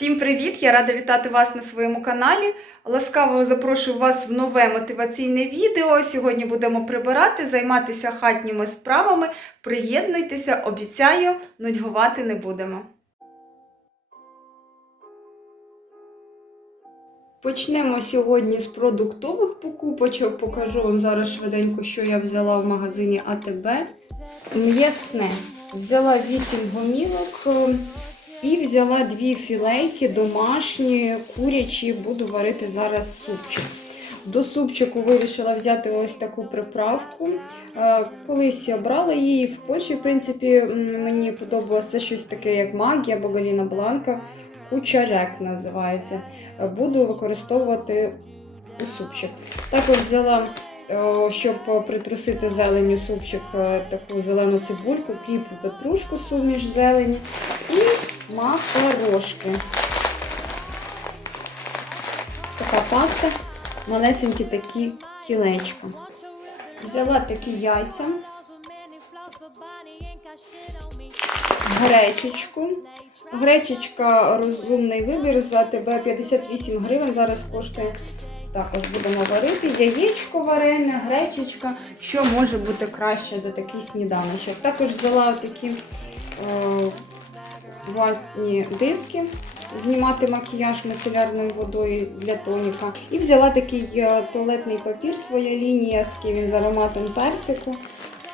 Всім привіт! Я рада вітати вас на своєму каналі. Ласкаво запрошую вас в нове мотиваційне відео. Сьогодні будемо прибирати, займатися хатніми справами. Приєднуйтеся, обіцяю, нудьгувати не будемо. Почнемо сьогодні з продуктових покупочок. Покажу вам зараз швиденько, що я взяла в магазині АТБ. М'ясне. Взяла 8 гомілок і взяла дві філейки домашні, курячі, буду варити зараз супчик. До супчику вирішила взяти ось таку приправку. Е, Колись я брала її в Польщі, в принципі, мені подобалося щось таке, як магія або Галіна Бланка. Кучарек називається. Е, Буду використовувати у супчик. Також взяла, е, щоб притрусити зеленю супчик, таку зелену цибульку, кріп, петрушку, суміш зелені і макарошки. Така паста, малесенькі такі кілечка. Взяла такі яйця, гречечку. Гречечка розумний вибір за тебе 58 гривень. Зараз коштує. Так, ось будемо варити. Яєчко варене, гречечка. Що може бути краще за такий сніданочок? Також взяла такі е, ватні диски. Знімати макіяж мицелярною водою для тоніка. І взяла такий е, туалетний папір, своя лінія, такий він з ароматом персику.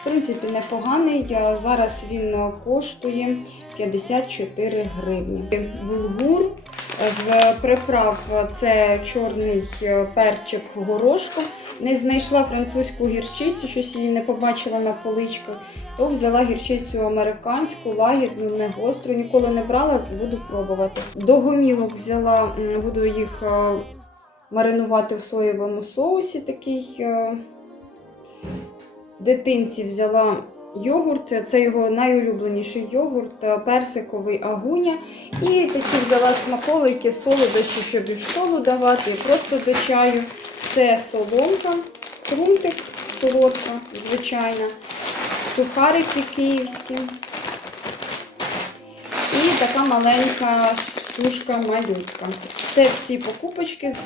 В принципі, непоганий. Е, Зараз він е, коштує 54 гривні. Булгур з приправ це чорний перчик горошку. Не знайшла французьку гірчицю, щось її не побачила на поличках. То взяла гірчицю американську, лагідну, не гостру. Ніколи не брала, буду пробувати. До гомілок взяла, буду їх е, маринувати в соєвому соусі. Такий е, дитинці взяла йогурт. Це його найулюбленіший йогурт, е, персиковий агуня. І такі взяла смаколики, солодощі, щоб і в школу давати, і просто до чаю. Це соломка, крунтик, солодка, звичайна, сухарики київські. І така маленька сушка малютка. Це всі покупочки.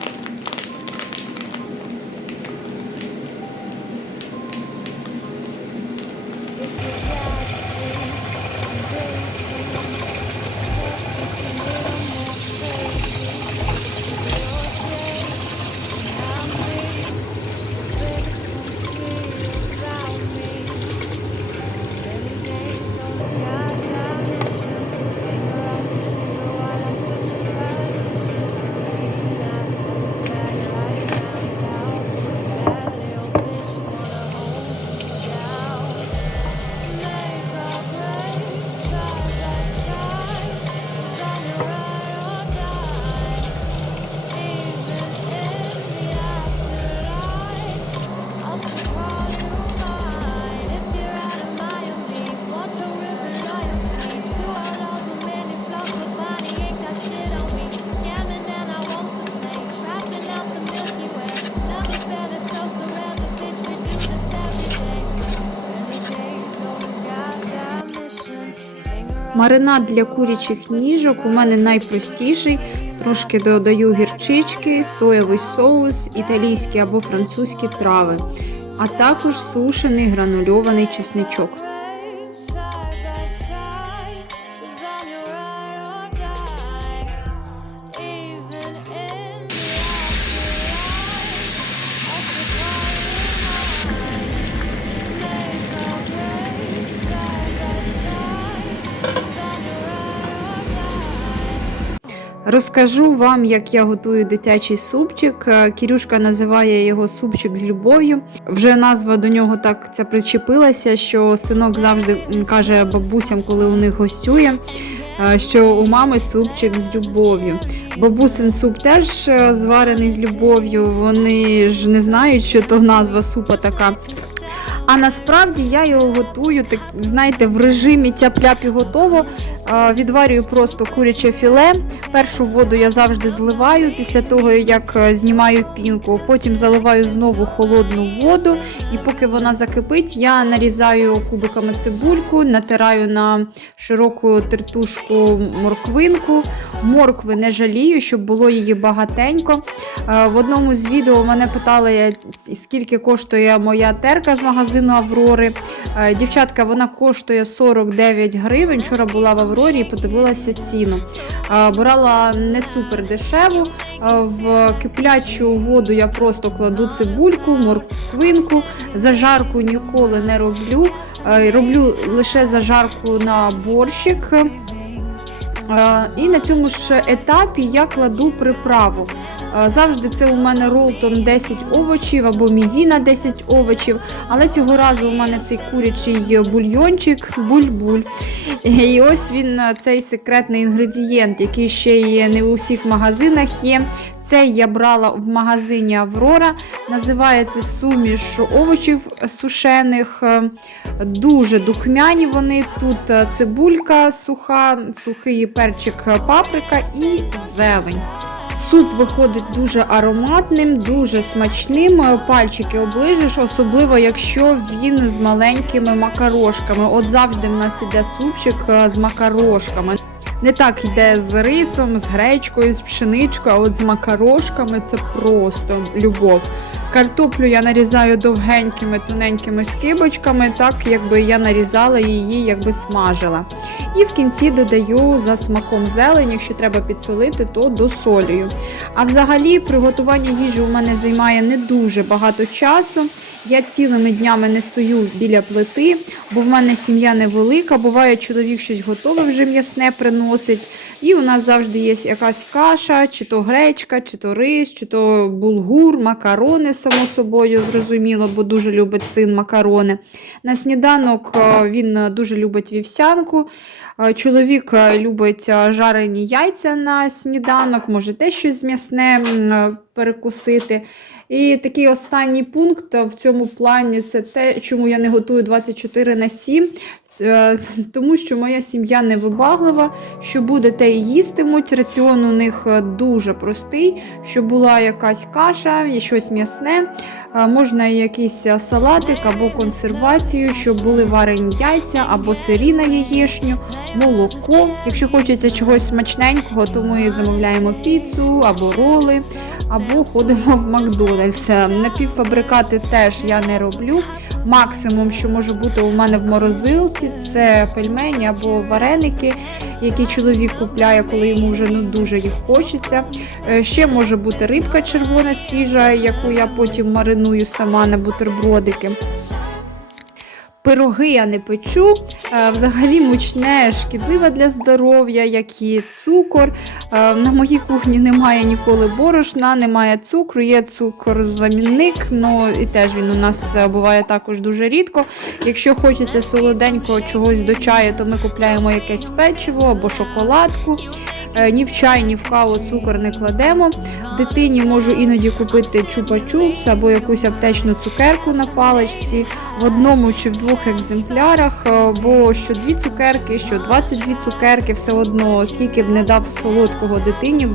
Маринад для курячих ніжок у мене найпростіший. Трошки додаю гірчички, соєвий соус, італійські або французькі трави, а також сушений гранульований чесничок. Розкажу вам, як я готую дитячий супчик. Е, Кірюшка називає його супчик з любов'ю. Вже назва до нього так ця причепилася, що синок завжди каже бабусям, коли у них гостює, е, що у мами супчик з любов'ю. Бабусин суп теж е, зварений з любов'ю. Вони ж не знають, що то назва супа така. А насправді я його готую, так знаєте, в режимі тяп-ляп і готово. Відварюю просто куряче філе. Першу воду я завжди зливаю після того, як е, знімаю пінку. Потім заливаю знову холодну воду, і поки вона закипить, я нарізаю кубиками цибульку, натираю на широку тертушку морквинку. Моркви не жалію, щоб було її багатенько. Е, В одному з відео мене питали, скільки коштує моя терка з магазину Аврори. Е, Дівчатка, вона коштує 49 гривень. Вчора була в Аврорі і подивилася ціну. Брала не супер дешеву. Е, В киплячу воду я просто кладу цибульку, морквинку. Зажарку ніколи не роблю. Роблю лише зажарку на борщик. І на цьому ж етапі я кладу приправу. Завжди це у мене ролтон 10 овочів або мівіна 10 овочів. Але цього разу у мене цей курячий бульйончик, буль-буль. І ось він, е, цей секретний інгредієнт, який ще є не у всіх магазинах є. Цей я брала в магазині Аврора. Називається суміш овочів сушених. Е, Дуже духмяні вони. Тут е, цибулька суха, сухий перчик паприка і зелень. Суп виходить дуже ароматним, дуже смачним. Е, Пальчики оближиш, особливо якщо він з маленькими макарошками. От завжди в нас іде супчик е, з макарошками. Не так йде з рисом, з гречкою, з пшеничкою, а от з макарошками це просто любов. Картоплю я нарізаю довгенькими, тоненькими скибочками, так якби я нарізала її, якби смажила. І в кінці додаю за смаком зелень, якщо треба підсолити, то досолюю. А взагалі приготування їжі у мене займає не дуже багато часу. Я цілими днями не стою біля плити, бо в мене сім'я невелика. Буває, чоловік щось готове вже м'ясне приносить. І у нас завжди є якась каша, чи то гречка, чи то рис, чи то булгур, макарони, само собою, зрозуміло, бо дуже любить син макарони. На сніданок е, він дуже любить вівсянку. Е, Чоловік е, любить е, жарені яйця на сніданок, може теж щось м'ясне е, перекусити. І такий останній пункт в цьому плані це те, чому я не готую 24 на 7. Е, Тому що моя сім'я невибаглива, що буде те і їстимуть. Раціон у них е, дуже простий, щоб була якась каша, щось м'ясне, е, можна якийсь салатик або консервацію, щоб були варені яйця або сирі на яєшню, молоко. Якщо хочеться чогось смачненького, то ми замовляємо піцу або роли, або ходимо в Макдональдс. Напівфабрикати теж я не роблю. Максимум, що може бути у мене в морозилці, це пельмені або вареники, які чоловік купляє, коли йому вже ну дуже їх хочеться. Е, Ще може бути рибка червона свіжа, яку я потім мариную сама на бутербродики. Пироги я не печу. Е, Взагалі мучне шкідливе для здоров'я, як і цукор. Е, На моїй кухні немає ніколи борошна, немає цукру, є цукор-замінник, ну і теж він у нас е, буває також дуже рідко. Якщо хочеться солоденького чогось до чаю, то ми купляємо якесь печиво або шоколадку. Ні в чай, ні в каву цукор не кладемо. Дитині можу іноді купити чупа-чупс або якусь аптечну цукерку на паличці в одному чи в двох екземплярах, е, бо що дві цукерки, що 22 цукерки, все одно, скільки б не дав солодкого дитині,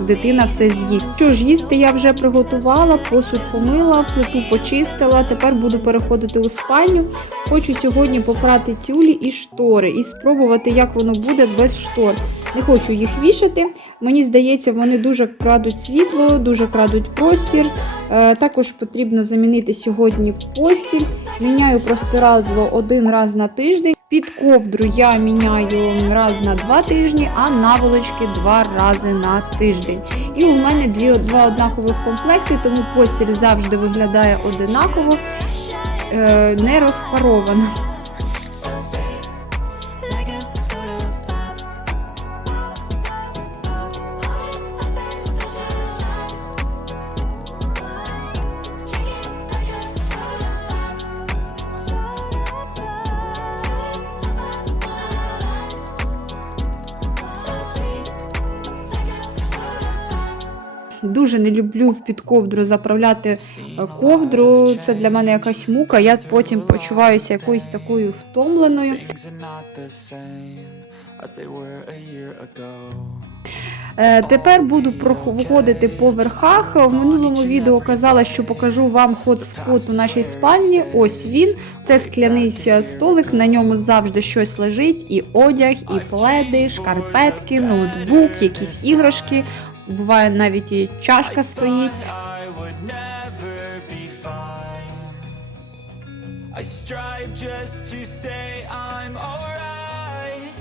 дитина все з'їсть. Що ж, їсти я вже приготувала, посуд помила, плиту почистила. Тепер буду переходити у спальню. Хочу сьогодні попрати тюлі і штори і спробувати, як воно буде без штор. Не хочу їх вішати. Мені здається, вони дуже крадуть світло, дуже крадуть простір. Е, Також потрібно замінити сьогодні постіль. Міняю простирадло один раз на тиждень. Під ковдру я міняю раз на два тижні, а наволочки два рази на тиждень. І у мене дві, два однакових комплекти, тому постіль завжди виглядає одинаково, е, не розпарована. Дуже не люблю в під ковдру заправляти е, ковдру. Це для мене якась мука. Я потім почуваюся якоюсь такою втомленою. Е, Тепер буду проходити по верхах. В минулому відео казала, що покажу вам хот-спот у нашій спальні. Ось він. Це скляний столик, на ньому завжди щось лежить: і одяг, і пледи, шкарпетки, ноутбук, якісь іграшки. Буває навіть і чашка стоїть. I would never be fine. I strive just to say I'm alright.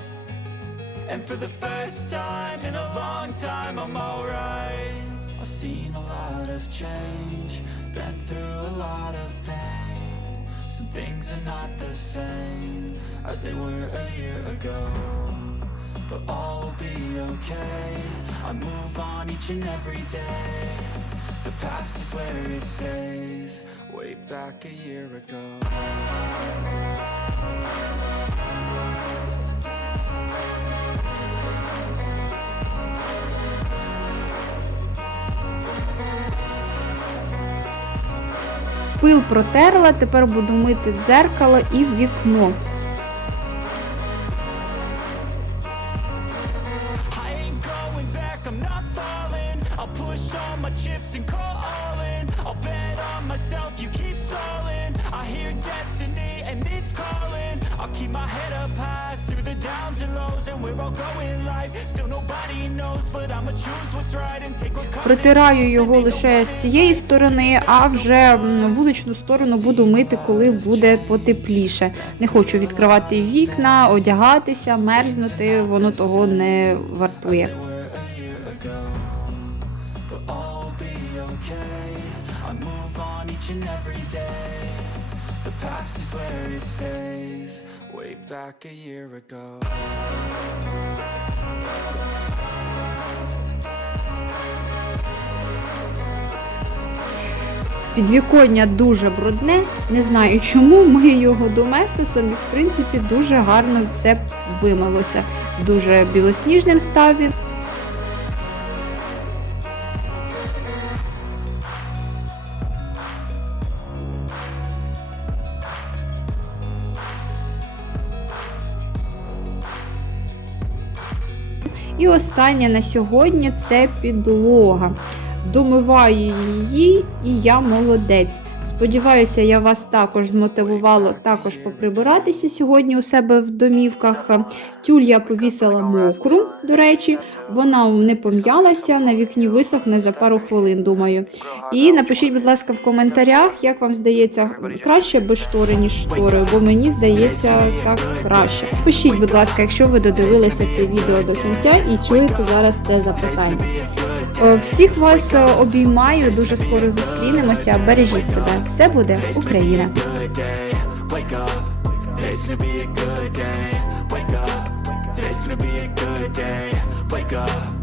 And for the first time in a long time, I'm alright. I've seen a lot of change, been through a lot of pain. Some things are not the same as they were a year ago. But all will be okay. I move on each and every day. The past is where it stays. Way back a year ago. Пил протерла, тепер буду мити дзеркало і вікно. I'll push all my chips and call all in. I'll bet on myself, you keep stalling. I hear destiny and it's calling. I'll keep my head up high through the downs and lows, and we're all going live. Still nobody knows, but I'ma choose what's right and take what comes. Протираю його лише з цієї сторони, а вже вуличну сторону буду мити, коли буде потепліше. Не хочу відкривати вікна, одягатися, мерзнути, воно того не вартує. Each and every day. The past is where it stays. Way back a year ago. Підвіконня дуже брудне, не знаю чому. Ми його доместосом і в принципі дуже гарно все вимилося. Дуже білосніжним став він. І останнє на сьогодні це підлога. Домиваю її, і я молодець. Сподіваюся, я вас також змотивувала також поприбиратися сьогодні у себе в домівках. Тюль я повісила мокру, до речі, вона не пом'ялася, на вікні висохне за пару хвилин, думаю. І напишіть, будь ласка, в коментарях, як вам здається, краще без штори, ніж штори, бо мені здається так краще. Пишіть, будь ласка, якщо ви додивилися це відео до кінця і чуєте зараз це запитання. Е, Всіх вас е, обіймаю, дуже скоро зустрінемося. Бережіть себе. Все буде Україна! Today's gonna be a good. Wake up.